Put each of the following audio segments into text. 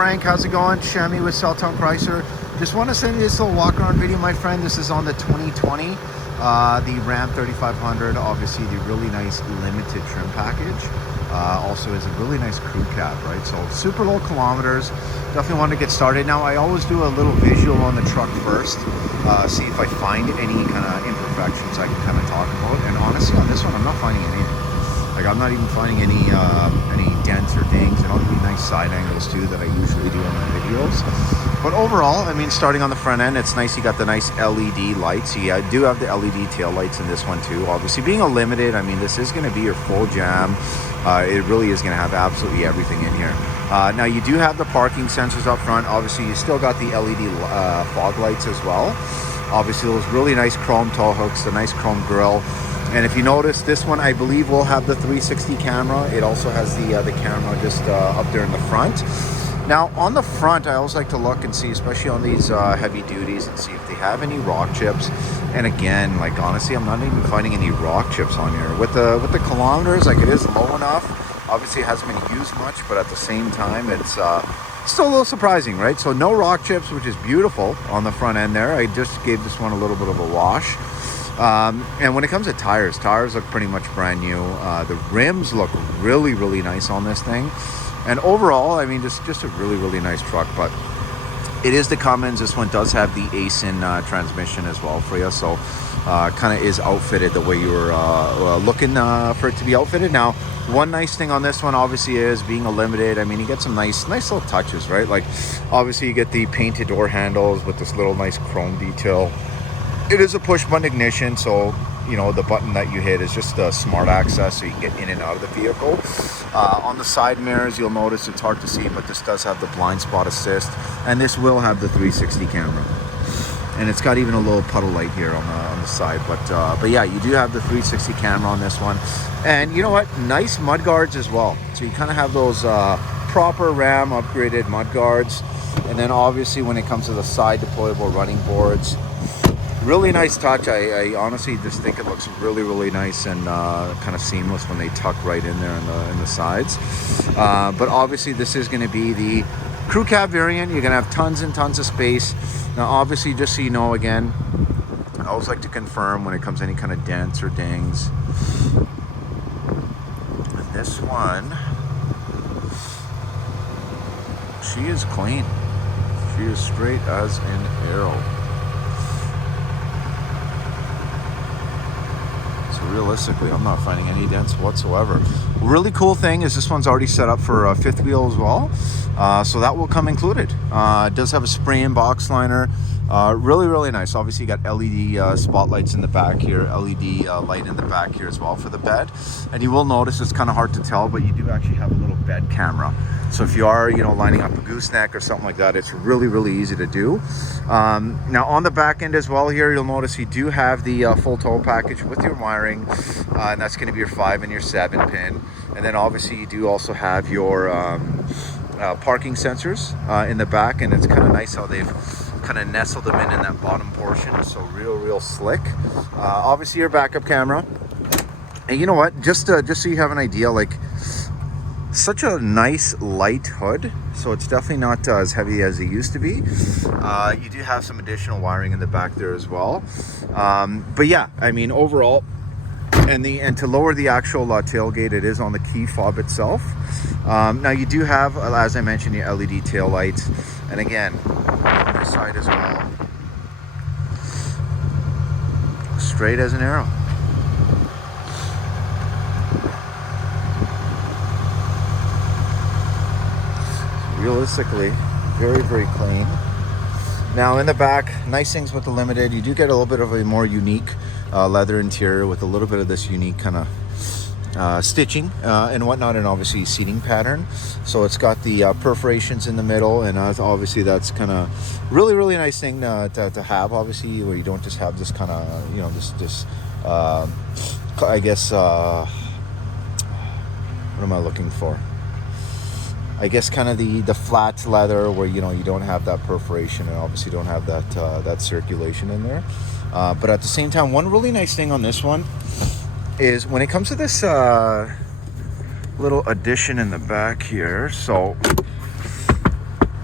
Frank, how's it going? Shammi with Celltown Chrysler. Just want to send you this little walk around video, my friend. This is on the 2020, the Ram 3500. Obviously the really nice limited trim package. Also is a really nice crew cab, right? So super low kilometers. Definitely want to get started. Now I always do a little visual on the truck first, see if I find any kind of imperfections I can kind of talk about. And honestly, on this one, I'm not finding anything. Like, I'm not even finding any dents or dings, and I'll give you nice side angles too that I usually do in my videos. But overall, I mean, starting on the front end, it's nice. You got the nice LED lights. You do have the LED tail lights in this one too. Obviously, being a limited, I mean, this is going to be your full jam. It really is going to have absolutely everything in here. Now, you do have the parking sensors up front. Obviously, you still got the LED fog lights as well. Obviously, those really nice chrome tow hooks, the nice chrome grille. And if you notice, this one, I believe, will have the 360 camera. It also has the camera just up there in the front. Now, on the front, I always like to look and see, especially on these heavy duties, and see if they have any rock chips. And again, like, honestly, I'm not even finding any rock chips on here. With the kilometers, like, it is low enough. Obviously, it hasn't been used much, but at the same time, it's still a little surprising, right? So no rock chips, which is beautiful on the front end there. I just gave this one a little bit of a wash. And when it comes to tires look pretty much brand new. The rims look really, really nice on this thing. And overall, I mean, just a really, really nice truck. But it is the Cummins. This one does have the ASIN transmission as well for you. So kind of is outfitted the way you were looking for it to be outfitted. Now, one nice thing on this one obviously is being a limited. I mean, you get some nice little touches, right? Like, obviously you get the painted door handles with this little nice chrome detail. It is a push button ignition, so you know the button that you hit is just a smart access, so you can get in and out of the vehicle. On the side mirrors, you'll notice it's hard to see, but this does have the blind spot assist, and this will have the 360 camera. And it's got even a little puddle light here on the side, but yeah, you do have the 360 camera on this one. And you know what? Nice mud guards as well. So you kind of have those proper Ram upgraded mud guards, and then obviously when it comes to the side deployable running boards. Really nice touch. I honestly just think it looks really, really nice and kind of seamless when they tuck right in there in the sides. But obviously this is going to be the crew cab variant. You're going to have tons and tons of space. Now obviously, just so you know, again, I always like to confirm when it comes to any kind of dents or dings. And this one, she is clean. She is straight as an arrow. Realistically, I'm not finding any dents whatsoever. Really cool thing is this one's already set up for a fifth wheel as well, so that will come included. It does have a spray-in box liner. Really, really nice. Obviously, you got LED spotlights in the back here, LED light in the back here as well for the bed. And you will notice it's kind of hard to tell, but you do actually have a little bed camera. So if you are, you know, lining up a gooseneck or something like that, it's really, really easy to do. Now on the back end as well here, you'll notice you do have the full tow package with your wiring, and that's going to be your 5 and your 7 pin. And then obviously you do also have your parking sensors in the back, and it's kind of nice how they've kind of nestled them in that bottom portion. So real slick. Obviously your backup camera. And you know what? Just so you have an idea, like, such a nice light hood, so it's definitely not as heavy as it used to be. You do have some additional wiring in the back there as well, but yeah, I mean, overall, and to lower the actual tailgate, it is on the key fob itself. Now you do have, as I mentioned, your LED tail lights, and again on this side as well, straight as an arrow. Realistically, very, very clean. Now in the back, nice things with the limited, you do get a little bit of a more unique leather interior with a little bit of this unique kind of stitching and whatnot, and obviously seating pattern. So it's got the perforations in the middle, and obviously that's kind of really, really nice thing to have, obviously, where you don't just have this kind of, you know, this I guess, what am I looking for? I guess kind of the flat leather where, you know, you don't have that perforation and obviously don't have that circulation in there. But at the same time, one really nice thing on this one is when it comes to this little addition in the back here. So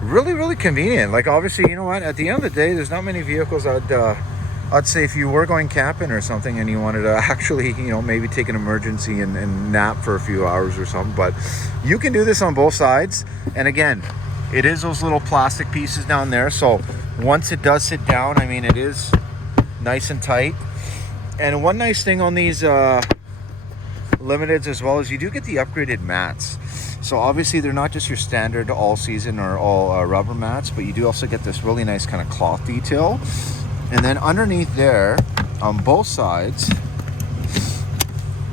really convenient. Like obviously, you know what, at the end of the day, there's not many vehicles I'd say if you were going camping or something and you wanted to actually, you know, maybe take an emergency and nap for a few hours or something, but you can do this on both sides. And again, it is those little plastic pieces down there, so once it does sit down, I mean, it is nice and tight. And one nice thing on these limiteds as well is you do get the upgraded mats. So obviously they're not just your standard all season or all rubber mats, but you do also get this really nice kind of cloth detail. And then underneath there, on both sides,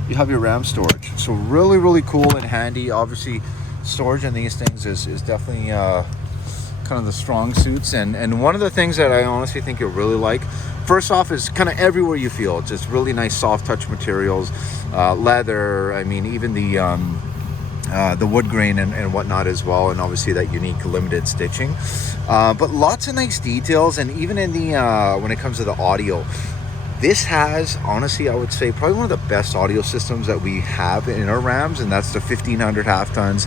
you have your RAM storage. So really cool and handy. Obviously, storage in these things is definitely kind of the strong suits. And one of the things that I honestly think you'll really like, first off, is kind of everywhere you feel. It's just really nice soft touch materials, leather. I mean, even the wood grain and whatnot as well, and obviously that unique limited stitching, but lots of nice details. And even in the when it comes to the audio, this has, honestly, I would say probably one of the best audio systems that we have in our Rams, and that's the 1500 half tons,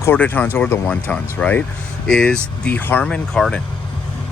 quarter tons, or the 1 tons, right, is the Harman Kardon.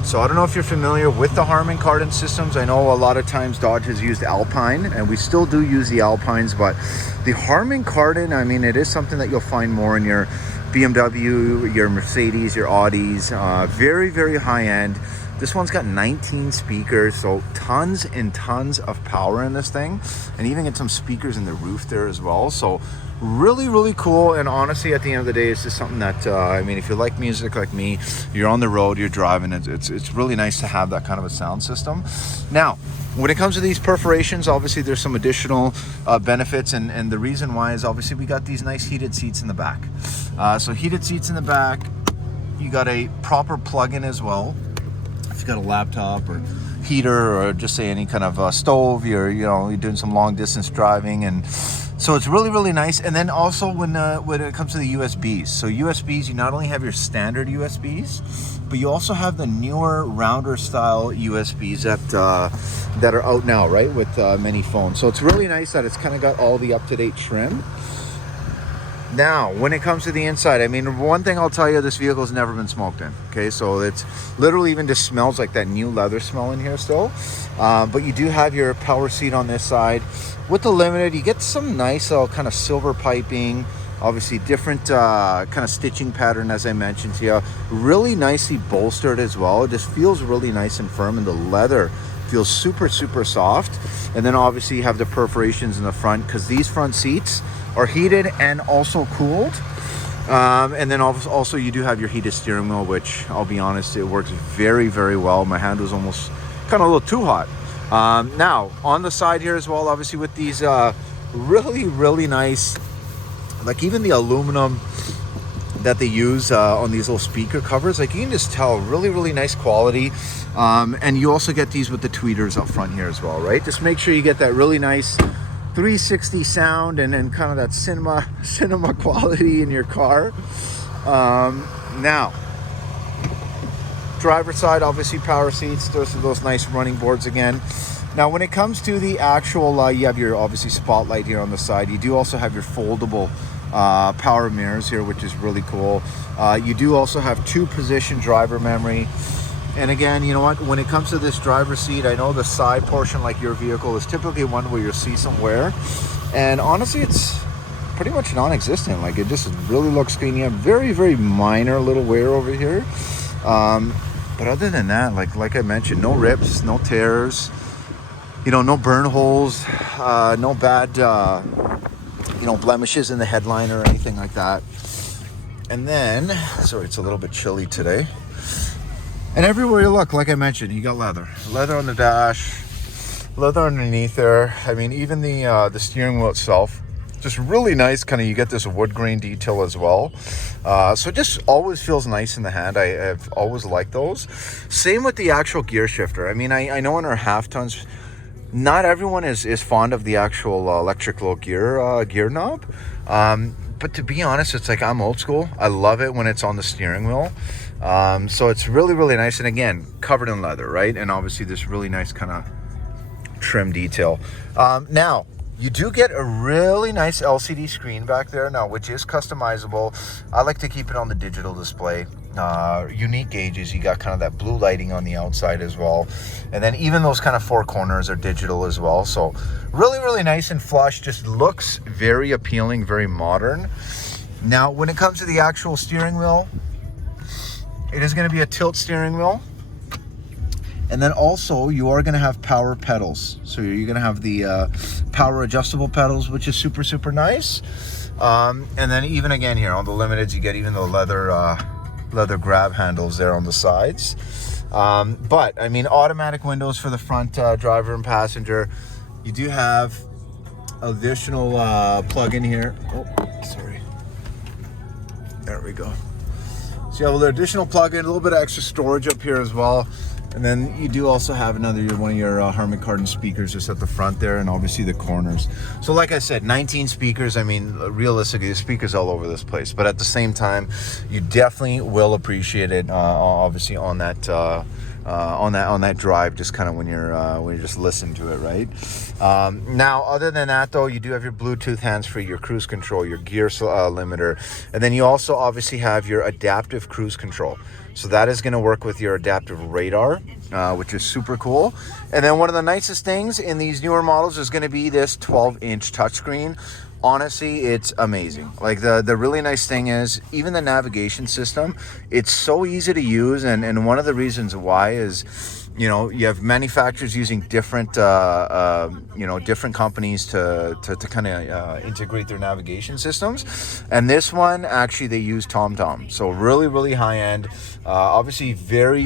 So I don't know if you're familiar with the Harman Kardon systems. I know a lot of times Dodge has used Alpine, and we still do use the Alpines, but the Harman Kardon, I mean, it is something that you'll find more in your BMW, your Mercedes, your Audis, very high end. This one's got 19 speakers, so tons and tons of power in this thing, and even get some speakers in the roof there as well. So really cool. And honestly, at the end of the day, it's just something that I mean, if you like music like me, you're on the road, you're driving, it's really nice to have that kind of a sound system. Now, when it comes to these perforations, obviously there's some additional benefits, and the reason why is obviously we got these nice heated seats in the back. So heated seats in the back, you got a proper plug-in as well. If you got a laptop or heater, or just say any kind of stove, you're doing some long distance driving, and so it's really nice. And then also when it comes to the USBs, so USBs, you not only have your standard USBs, but you also have the newer rounder style USBs that are out now, right, with many phones. So it's really nice that it's kind of got all the up-to-date trim. Now, when it comes to the inside, I mean, one thing I'll tell you, this vehicle has never been smoked in, okay? So it's literally even just smells like that new leather smell in here still. But you do have your power seat on this side. With the Limited, you get some nice kind of silver piping, obviously different kind of stitching pattern, as I mentioned to you. Really nicely bolstered as well. It just feels really nice and firm, and the leather feels super soft. And then obviously you have the perforations in the front, because these front seats are heated and also cooled. And then also you do have your heated steering wheel, which I'll be honest, it works very well. My hand was almost kind of a little too hot. Now on the side here as well, obviously with these really nice, like even the aluminum that they use on these little speaker covers, like you can just tell really nice quality. And you also get these with the tweeters up front here as well, right? Just make sure you get that really nice 360 sound and then kind of that cinema quality in your car. Now, driver side, obviously power seats. There's those nice running boards again. Now, when it comes to the actual, you have your obviously spotlight here on the side. You do also have your foldable power mirrors here, which is really cool. You do also have 2-position driver memory. And again, you know what, when it comes to this driver's seat, I know the side portion, like your vehicle, is typically one where you'll see some wear. And honestly, it's pretty much non-existent. Like, it just really looks clean. You have very minor little wear over here. But other than that, like I mentioned, no rips, no tears, no burn holes, no bad, blemishes in the headline or anything like that. And then, sorry, it's a little bit chilly today. And everywhere you look, like I mentioned, you got leather on the dash, leather underneath there. I mean, even the steering wheel itself, just really nice. Kind of, you get this wood grain detail as well. So it just always feels nice in the hand. I've always liked those. Same with the actual gear shifter. I mean, I know in our half tons, not everyone is fond of the actual electrical gear knob. But to be honest, it's like, I'm old school. I love it when it's on the steering wheel. So it's really nice, and again, covered in leather, right? And obviously this really nice kind of trim detail. Now you do get a really nice LCD screen back there now, which is customizable. I like to keep it on the digital display. unique gauges. You got kind of that blue lighting on the outside as well, and then even those kind of four corners are digital as well. So really nice and flush, just looks very appealing, very modern. Now when it comes to the actual steering wheel, it is going to be a tilt steering wheel, and then also you are going to have power pedals. So you're going to have the power adjustable pedals, which is super nice. And then even again here on the limiteds, you get even the leather grab handles there on the sides. But I mean, automatic windows for the front driver and passenger. You do have additional plug-in here. Oh, sorry. There we go. So you have an additional plug-in, a little bit of extra storage up here as well. And then you do also have one of your Harman Kardon speakers just at the front there, and obviously the corners. So like I said, 19 speakers. I mean, realistically, the speakers all over this place. But at the same time, you definitely will appreciate it, obviously on that drive, just kind of when you're just listening to it, right? Now, other than that, though, you do have your Bluetooth hands-free, your cruise control, your gear limiter, and then you also obviously have your adaptive cruise control. So that is going to work with your adaptive radar, which is super cool. And then one of the nicest things in these newer models is going to be this 12-inch touchscreen. Honestly, it's amazing. Like the really nice thing is even the navigation system, it's so easy to use. And one of the reasons why is, you know, you have manufacturers using different, different companies to kind of integrate their navigation systems. And this one, actually, they use TomTom. So really high end. Obviously, very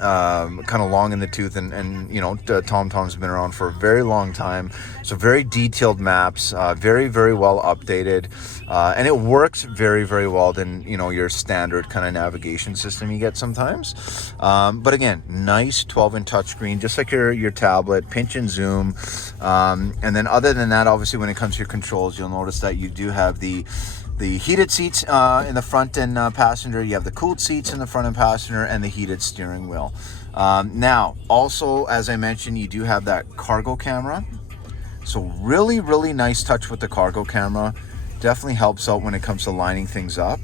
kind of long in the tooth, and you know, TomTom's been around for a very long time, so very detailed maps, very well updated, and it works very well than, you know, your standard kind of navigation system you get sometimes. But again, nice 12-inch touchscreen, just like your tablet, pinch and zoom. And then other than that, obviously when it comes to your controls, you'll notice that you do have the heated seats in the front and passenger. You have the cooled seats in the front and passenger, and the heated steering wheel. Now, also, as I mentioned, you do have that cargo camera. So really nice touch with the cargo camera. Definitely helps out when it comes to lining things up.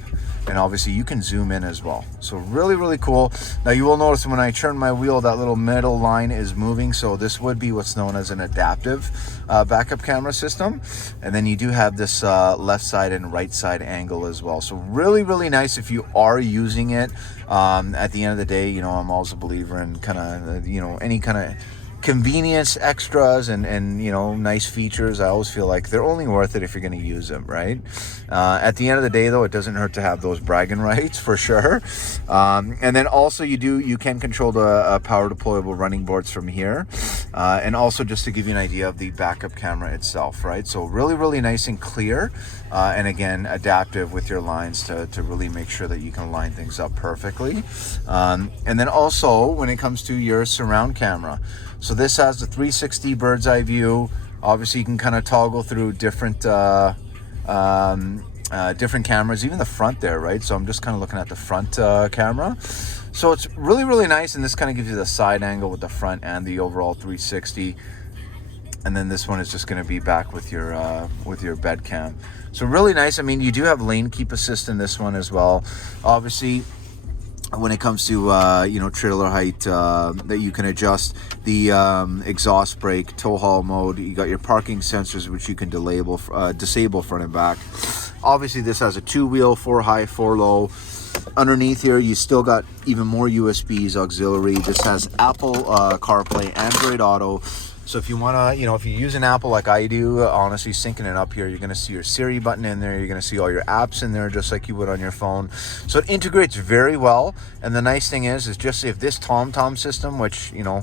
And obviously you can zoom in as well. So really cool. Now you will notice when I turn my wheel, that little middle line is moving. So this would be what's known as an adaptive backup camera system. And then you do have this left side and right side angle as well. So really nice if you are using it. At the end of the day, you know, I'm always a believer in kind of, you know, any kind of convenience extras and you know, nice features. I always feel like they're only worth it if you're going to use them, right? At the end of the day, though, it doesn't hurt to have those bragging rights for sure. And then also you can control the power deployable running boards from here, and also just to give you an idea of the backup camera itself, right? So really nice and clear, and again, adaptive with your lines to really make sure that you can line things up perfectly. And then also when it comes to your surround camera, so this has the 360 bird's eye view. Obviously, you can kind of toggle through different cameras, even the front there, right? So I'm just kind of looking at the front camera. So it's really nice, and this kind of gives you the side angle with the front and the overall 360. And then this one is just going to be back with your bed cam. So really nice. I mean, you do have lane keep assist in this one as well. Obviously, when it comes to you know, trailer height, that you can adjust the exhaust brake, tow haul mode. You got your parking sensors, which you can disable front and back. Obviously this has a 2-wheel, 4 high, 4 low. Underneath here you still got even more USBs, auxiliary. This has Apple CarPlay, Android Auto. So if you want to, you know, if you use an Apple like I do, honestly, syncing it up here, you're going to see your Siri button in there. You're going to see all your apps in there, just like you would on your phone. So it integrates very well. And the nice thing is just if this TomTom system, which, you know,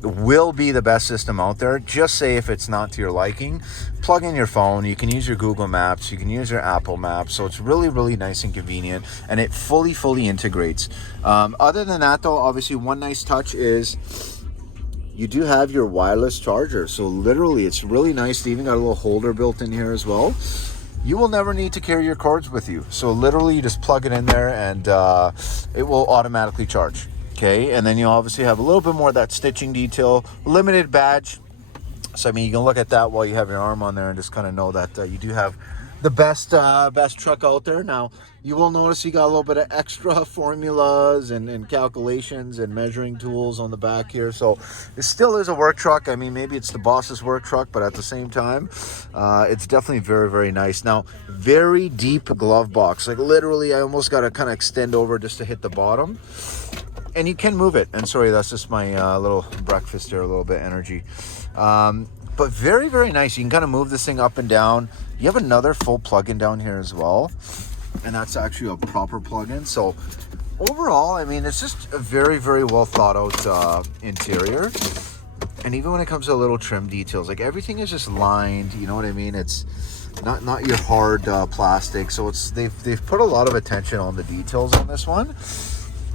will be the best system out there, just say if it's not to your liking, plug in your phone. You can use your Google Maps. You can use your Apple Maps. So it's really nice and convenient. And it fully integrates. Other than that, though, obviously one nice touch is you do have your wireless charger. So literally, it's really nice. They even got a little holder built in here as well. You will never need to carry your cords with you. So literally, you just plug it in there and it will automatically charge. Okay, and then you obviously have a little bit more of that stitching detail, limited badge. So I mean, you can look at that while you have your arm on there and just kind of know that you do have the best truck out there. Now, you will notice you got a little bit of extra formulas and calculations and measuring tools on the back here. So it still is a work truck. I mean, maybe it's the boss's work truck, but at the same time, it's definitely very, very nice. Now, very deep glove box. Like literally, I almost got to kind of extend over just to hit the bottom. And you can move it. And sorry, that's just my little breakfast here, a little bit energy. But very, very nice. You can kind of move this thing up and down. You have another full plug-in down here as well. And that's actually a proper plug-in. So overall, I mean, it's just a very, very well thought out interior. And even when it comes to little trim details, like everything is just lined, you know what I mean? It's not your hard plastic. So they've put a lot of attention on the details on this one.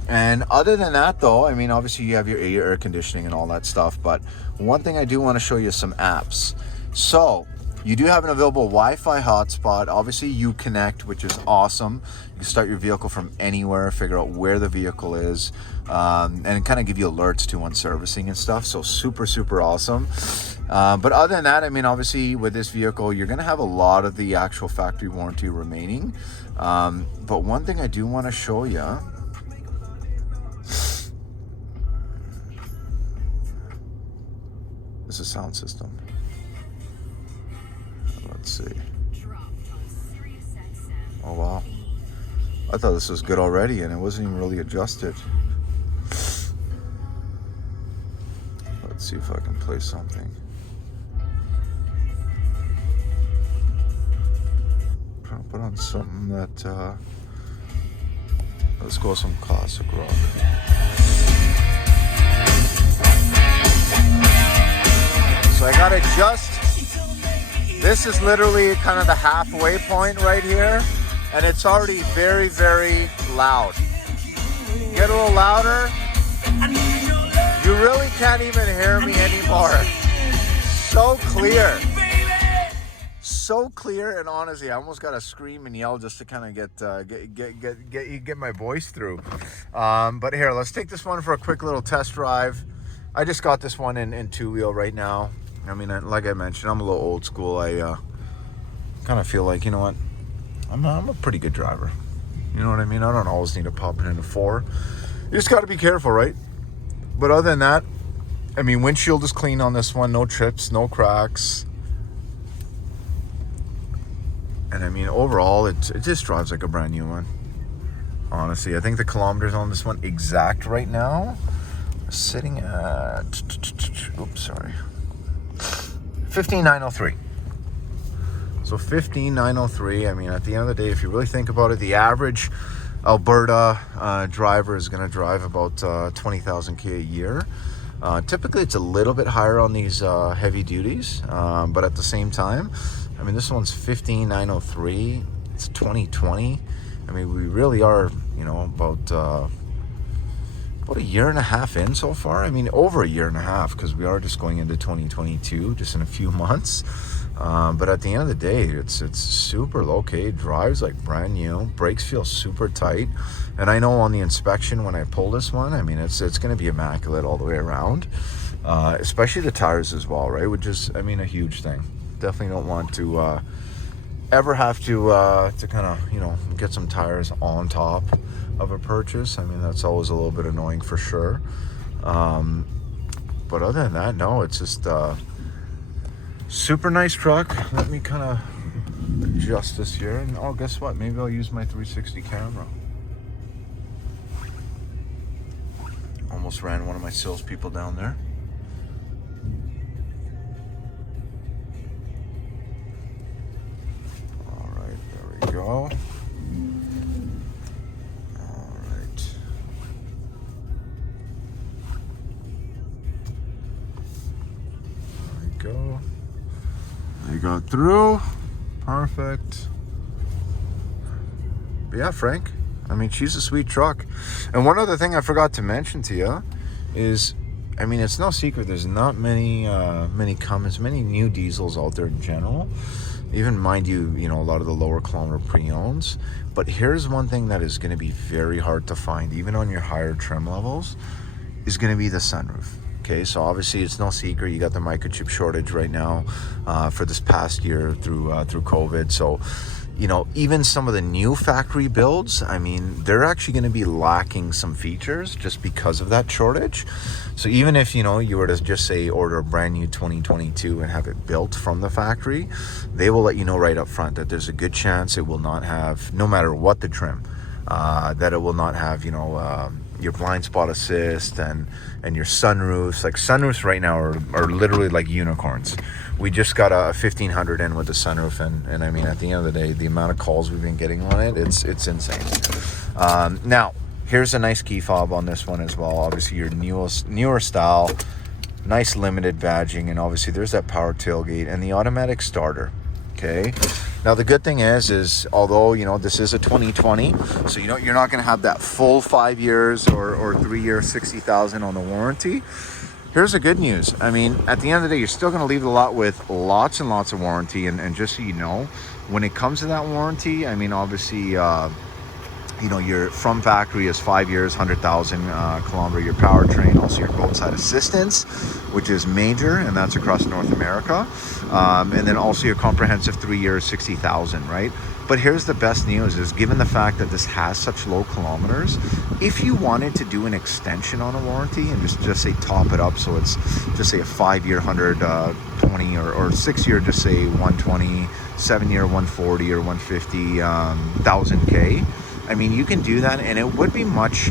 And other than that, though, I mean, obviously you have your air conditioning and all that stuff. But one thing I do want to show you some apps. So you do have an available Wi-Fi hotspot. Obviously, Uconnect, which is awesome. You can start your vehicle from anywhere, figure out where the vehicle is, and kind of give you alerts to when servicing and stuff. So super, super awesome. But other than that, I mean, obviously with this vehicle, you're going to have a lot of the actual factory warranty remaining. But one thing I do want to show you. Is a sound system. Let's see. Oh wow. I thought this was good already and it wasn't even really adjusted. Let's see if I can play something. I'm trying to put on something that let's go with some classic rock. So I gotta adjust. This is literally kind of the halfway point right here, and it's already very, very loud. Get a little louder. You really can't even hear me anymore. So clear. So clear, and honestly, I almost gotta scream and yell just to kind of get my voice through. But here, let's take this one for a quick little test drive. I just got this one in two-wheel right now. I mean, like I mentioned, I'm a little old school. I kind of feel like, you know what, I'm a pretty good driver. You know what I mean? I don't always need to pop it into 4. You just got to be careful, right? But other than that, I mean, windshield is clean on this one. No chips, no cracks. And I mean, overall, it just drives like a brand new one. Honestly, I think the kilometers on this one exact right now sitting at, oops, sorry, 15,903. So 15,903. I mean, at the end of the day, if you really think about it, the average Alberta driver is going to drive about 20,000 K a year. Typically, it's a little bit higher on these heavy duties, but at the same time, I mean, this one's 15,903. It's 2020. I mean, we really are, you know, about a year and a half in so far. I mean, over a year and a half, because we are just going into 2022 just in a few months. But at the end of the day, it's super low-key. It drives like brand new. Brakes feel super tight. And I know on the inspection when I pull this one, I mean, it's going to be immaculate all the way around. Especially the tires as well, right? Which is, I mean, a huge thing. Definitely don't want to ever have to kind of, you know, get some tires on top of a purchase. I mean, that's always a little bit annoying for sure. But other than that, no, it's just super nice truck. Let me kind of adjust this here, and oh, guess what? Maybe I'll use my 360 camera. Almost ran one of my salespeople down there. All right, there we go. Go. They got through. Perfect. But yeah, Frank, I mean, she's a sweet truck. And one other thing I forgot to mention to you is, I mean, it's no secret there's not many Cummins, many new diesels out there in general. Even, mind you, you know, a lot of the lower kilometer pre-owns. But here's one thing that is going to be very hard to find, even on your higher trim levels, is going to be the sunroof. Okay, so obviously it's no secret you got the microchip shortage right now for this past year through COVID. So, you know, even some of the new factory builds, I mean, they're actually going to be lacking some features just because of that shortage. So even if, you know, you were to just say order a brand new 2022 and have it built from the factory, they will let you know right up front that there's a good chance it will not have, no matter what the trim, that it will not have, you know, your blind spot assist and your sunroofs. Like sunroofs right now are literally like unicorns. We just got a 1500 in with the sunroof, and I mean, at the end of the day, the amount of calls we've been getting on it, it's insane. Now, here's a nice key fob on this one as well. Obviously, your newer style, nice limited badging, and obviously there's that power tailgate and the automatic starter. Okay. Now the good thing is although, you know, this is a 2020, so you know you're not going to have that full 5 years or 3 years 60,000 on the warranty. Here's the good news. I mean, at the end of the day, you're still going to leave the lot with lots and lots of warranty. And just so you know, when it comes to that warranty, I mean, obviously, you know, your from factory is 5 years, 100,000 kilometer, your powertrain, also your roadside assistance, which is major, and that's across North America. And then also your comprehensive 3 years, 60,000, right? But here's the best news is, given the fact that this has such low kilometers, if you wanted to do an extension on a warranty and just say top it up, so it's just say a 5 year 120 or 6 year, just say 120, 7 year 140 or 150 thousand K. I mean, you can do that, and it would be much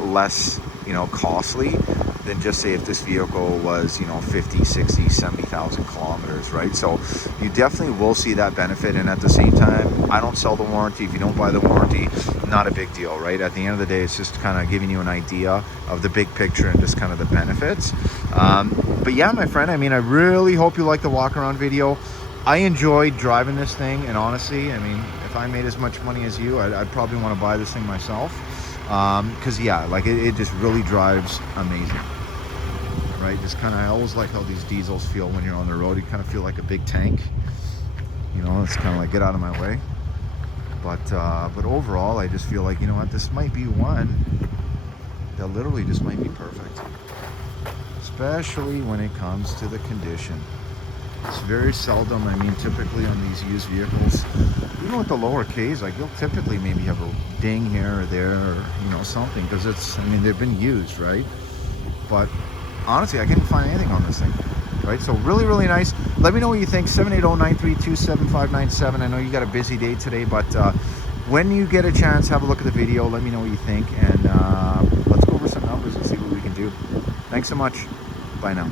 less, you know, costly than just say if this vehicle was, you know, 50, 60, 70,000 kilometers, right? So you definitely will see that benefit. And at the same time, I don't sell the warranty. If you don't buy the warranty, not a big deal, right? At the end of the day, it's just kind of giving you an idea of the big picture and just kind of the benefits. But yeah, my friend, I mean, I really hope you like the walk around video. I enjoyed driving this thing, and honestly, I mean, if I made as much money as you, I'd probably want to buy this thing myself. Because yeah, like it just really drives amazing, right? Just kind of, I always like how these diesels feel when you're on the road. You kind of feel like a big tank, you know. It's kind of like, get out of my way. But overall, I just feel like, you know what, this might be one that literally just might be perfect, especially when it comes to the condition. It's very seldom, I mean, typically on these used vehicles, even with the lower Ks, like you'll typically maybe have a ding here or there, or, you know, something, because it's, I mean, they've been used, right? But honestly, I couldn't find anything on this thing, right? So really, really nice. Let me know what you think. 780-932-7597. I know you got a busy day today, but when you get a chance, have a look at the video. Let me know what you think, and let's go over some numbers and see what we can do. Thanks so much. Bye now.